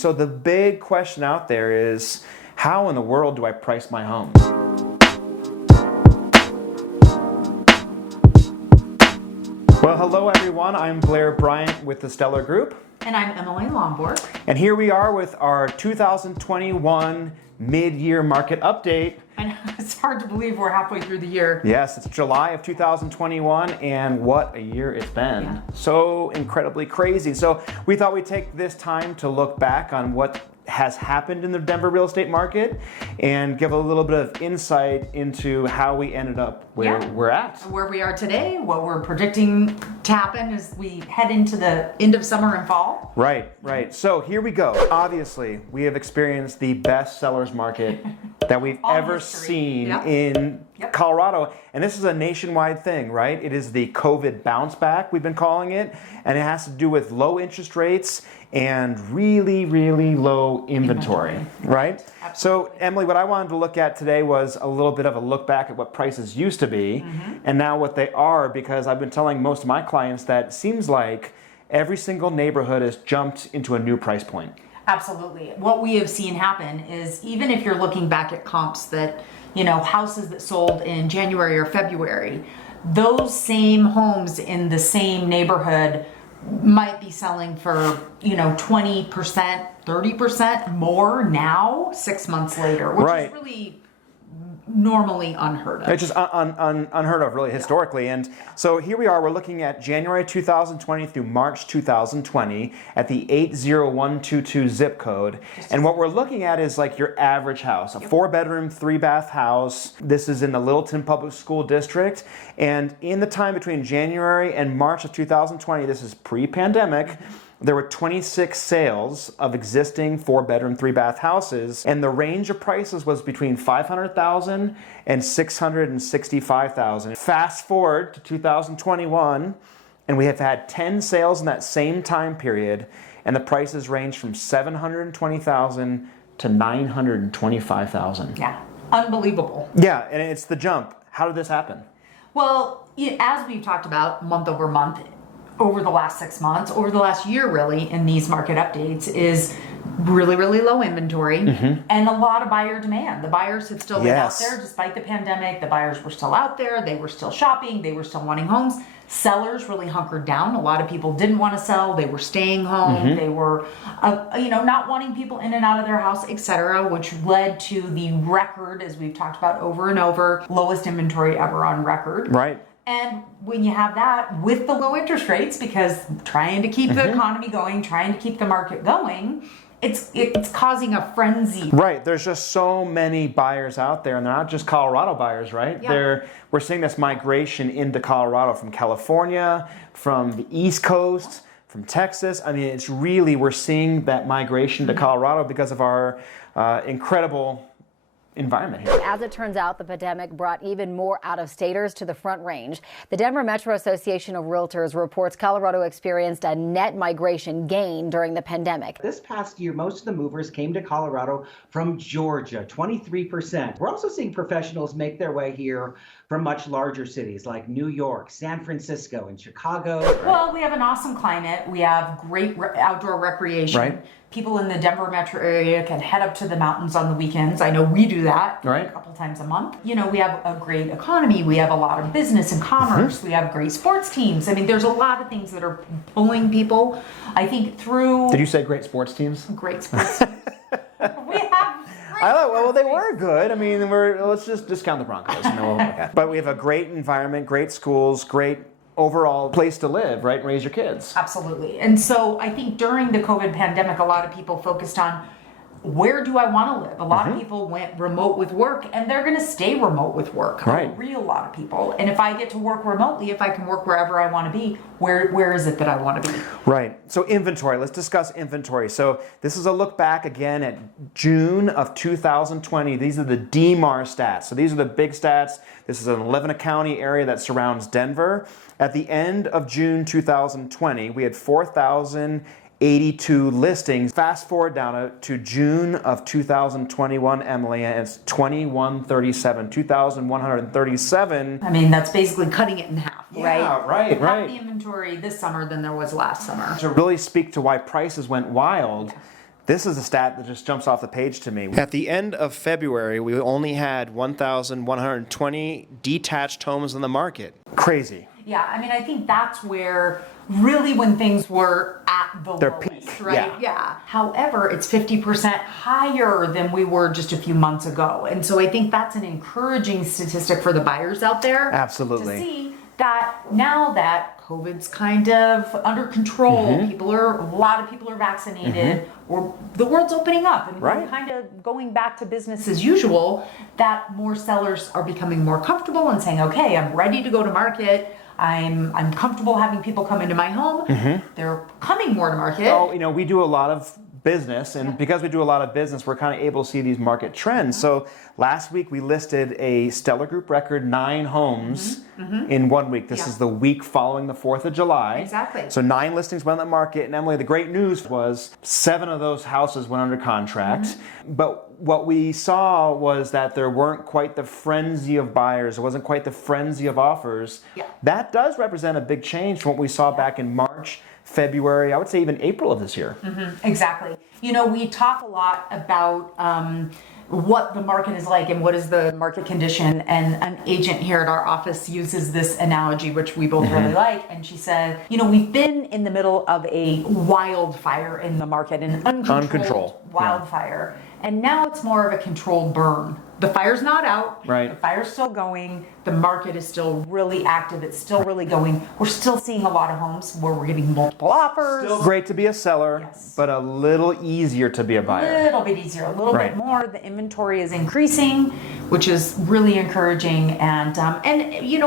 So the big question out there is, how in the world do I price my homes? Well, hello everyone. I'm Blair Bryant with the Steller Group. And I'm Emily Lomborg. And here we are with our 2021 mid-year market update. I know, it's hard to believe we're halfway through the year. Yes, it's July of 2021, and what a year it's been. Yeah. So incredibly crazy. So we thought we'd take this time to look back on what has happened in the Denver real estate market and give a little bit of insight into how we ended up where we're at. Where we are today, what we're predicting to happen as we head into the end of summer and fall. Right. So here we go. Obviously, we have experienced the best sellers market that we've ever seen in Colorado. And this is a nationwide thing, right? It is the COVID bounce back, we've been calling it. And it has to do with low interest rates and really, really low inventory. Right? Absolutely. So, Emily, what I wanted to look at today was a little bit of a look back at what prices used to be and now what they are, because I've been telling most of my clients that it seems like every single neighborhood has jumped into a new price point. Absolutely. What we have seen happen is, even if you're looking back at comps that, houses that sold in January or February, those same homes in the same neighborhood might be selling for, 20%, 30% more now, 6 months later, which is really normally unheard of. It's just unheard of, really, historically. And so here we are, we're looking at January 2020 through March 2020 at the 80122 zip code. And what we're looking at is like your average house, a 4-bedroom, 3-bath house. This is in the Littleton Public School District. And in the time between January and March of 2020, this is pre-pandemic, there were 26 sales of existing 4-bedroom, 3-bath houses, and the range of prices was between $500,000 and $665,000. Fast forward to 2021, and we have had 10 sales in that same time period, and the prices range from $720,000 to $925,000. Yeah, unbelievable. Yeah, and it's the jump. How did this happen? Well, as we've talked about month over month, over the last 6 months, over the last year really, in these market updates, is really, really low inventory and a lot of buyer demand. The buyers have still been out there despite the pandemic. The buyers were still out there. They were still shopping. They were still wanting homes. Sellers really hunkered down. A lot of people didn't want to sell. They were staying home. They were, not wanting people in and out of their house, etc., which led to the record, as we've talked about over and over, lowest inventory ever on record. Right. And when you have that with the low interest rates, because trying to keep the economy going, trying to keep the market going, it's causing a frenzy. Right. There's just so many buyers out there, and they're not just Colorado buyers, right? Yeah. We're seeing this migration into Colorado from California, from the East Coast, from Texas. I mean, we're seeing that migration to Colorado because of our incredible environment here. As it turns out, the pandemic brought even more out-of-staters to the Front Range. The Denver Metro Association of Realtors reports Colorado experienced a net migration gain during the pandemic. This past year, most of the movers came to Colorado from Georgia, 23%. We're also seeing professionals make their way here from much larger cities like New York, San Francisco, and Chicago. Well, we have an awesome climate. We have great outdoor recreation. Right. People in the Denver metro area can head up to the mountains on the weekends. I know we do that a couple times a month. We have a great economy. We have a lot of business and commerce. We have great sports teams. I mean, there's a lot of things that are pulling people, I think, through... Did you say great sports teams? Great sports teams. We have... Well, they were good. I mean, let's just discount the Broncos. But we have a great environment, great schools, great overall place to live, right? And raise your kids. Absolutely. And so I think during the COVID pandemic, a lot of people focused on, where do I want to live? A lot of people went remote with work, and they're going to stay remote with work. Right. A real lot of people. And if I get to work remotely, if I can work wherever I want to be, where is it that I want to be? Right. So inventory. Let's discuss inventory. So this is a look back again at June of 2020. These are the DMAR stats. So these are the big stats. This is an 11 county area that surrounds Denver. At the end of June 2020, we had 4,082 listings. Fast forward down to June of 2021, Emily, and it's 2,137. I mean, that's basically cutting it in half, right? Yeah, right. Half the inventory this summer than there was last summer. To really speak to why prices went wild, This is a stat that just jumps off the page to me. At the end of February, we only had 1,120 detached homes on the market. Crazy. Yeah, I mean, I think that's where really when things were at the Their lowest, peak, right? Yeah. However, it's 50% higher than we were just a few months ago. And so I think that's an encouraging statistic for the buyers out there. Absolutely. To see that now that COVID's kind of under control, a lot of people are vaccinated, or the world's opening up and we're kind of going back to business as usual, that more sellers are becoming more comfortable and saying, okay, I'm ready to go to market. I'm comfortable having people come into my home. They're coming more to market. So, we do a lot of business, and because we do a lot of business, we're kind of able to see these market trends. So last week we listed a Steller Group record 9 homes in 1 week. This is the week following the 4th of July. Exactly. So 9 listings went on the market, and Emily, the great news was 7 of those houses went under contract. But what we saw was that there weren't quite the frenzy of buyers. There wasn't quite the frenzy of offers. That does represent a big change from what we saw back in March, February, I would say even April of this year. Exactly. We talk a lot about what the market is like and what is the market condition. And an agent here at our office uses this analogy, which we both really like. And she said, we've been in the middle of a wildfire in the market, an uncontrolled wildfire. And now it's more of a controlled burn. The fire's not out. Right. The fire's still going. The market is still really active. It's still really going. We're still seeing a lot of homes where we're getting multiple offers. Still great to be a seller, but a little easier to be a buyer. A little bit easier, a little bit more. The inventory is increasing, which is really encouraging. And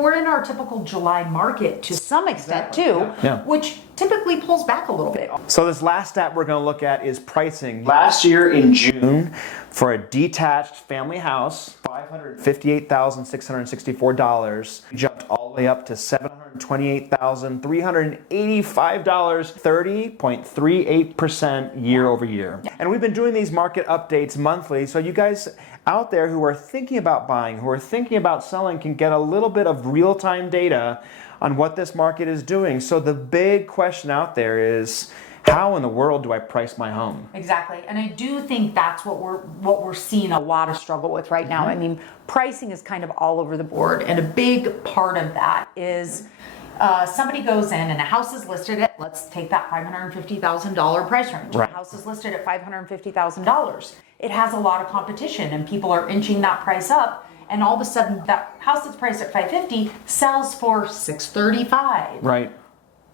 we're in our typical July market to some extent too, which typically pulls back a little bit. So this last stat we're going to look at is pricing. Last year in June, for a detached family house, $558,664, jumped all the way up to $728,385, 30.38% year over year. And we've been doing these market updates monthly, so you guys out there who are thinking about buying, who are thinking about selling, can get a little bit of real-time data on what this market is doing. So the big question out there is, how in the world do I price my home? Exactly. And I do think that's what we're seeing a lot of struggle with right now. I mean, pricing is kind of all over the board, and a big part of that is somebody goes in and a house is listed at, let's take that $550,000 price range. The house is listed at $550,000. It has a lot of competition and people are inching that price up. And all of a sudden, that house that's priced at $550,000 sells for $635,000. Right.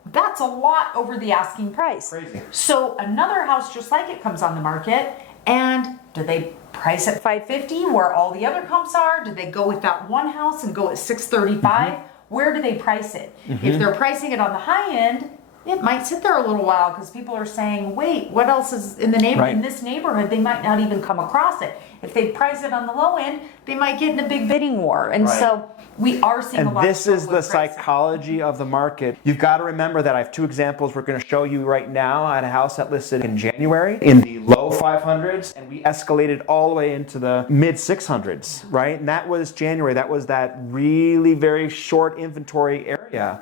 That's a lot over the asking price. Crazy. So another house just like it comes on the market, and do they price at $550,000 where all the other comps are? Do they go with that one house and go at $635,000? Where do they price it? If they're pricing it on the high end, it might sit there a little while because people are saying, wait, what else is in the in this neighborhood? They might not even come across it. If they price it on the low end, they might get in a big bidding war. And so we are seeing a lot of this is the psychology of the market. You've got to remember that I have 2 examples we're going to show you right now. I had a house that listed in January in the low 500s, and we escalated all the way into the mid 600s, right? And that was January. That was that really very short inventory area.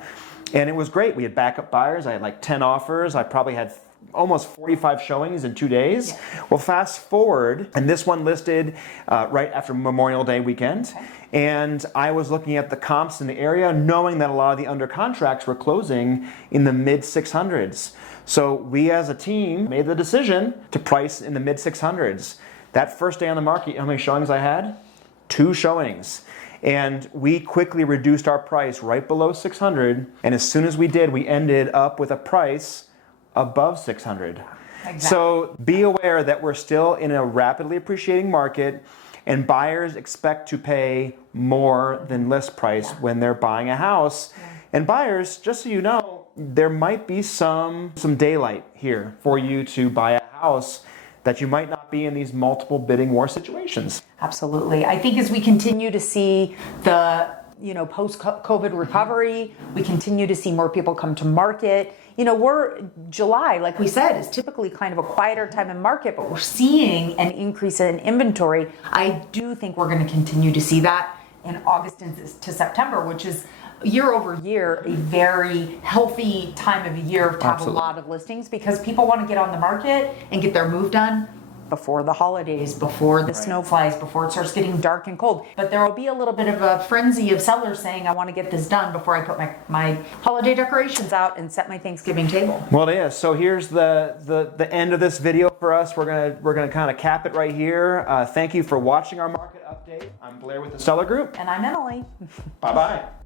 And it was great. We had backup buyers. I had like 10 offers. I probably had almost 45 showings in 2 days. Well, fast forward, and this one listed right after Memorial Day weekend. And I was looking at the comps in the area, knowing that a lot of the under contracts were closing in the mid 600s. So we as a team made the decision to price in the mid 600s. That first day on the market, you know how many showings I had? 2 showings. And we quickly reduced our price right below 600. And as soon as we did, we ended up with a price above 600. Exactly. So be aware that we're still in a rapidly appreciating market, and buyers expect to pay more than list price when they're buying a house. And buyers, just so you know, there might be some daylight here for you to buy a house that you might not be in these multiple bidding war situations. Absolutely. I think as we continue to see the post-COVID recovery, we continue to see more people come to market. July, like we said, is typically kind of a quieter time in market, but we're seeing an increase in inventory. I do think we're going to continue to see that in August to September, which is year over year, a very healthy time of year to have Absolutely. a lot of listings because people want to get on the market and get their move done before the holidays, before the snow flies, before it starts getting dark and cold. But there will be a little bit of a frenzy of sellers saying, I want to get this done before I put my holiday decorations out and set my Thanksgiving table. Well, it is. So here's the end of this video for us. We're gonna kind of cap it right here. Thank you for watching our market update. I'm Blair with the Steller Group. And I'm Emily. Bye bye.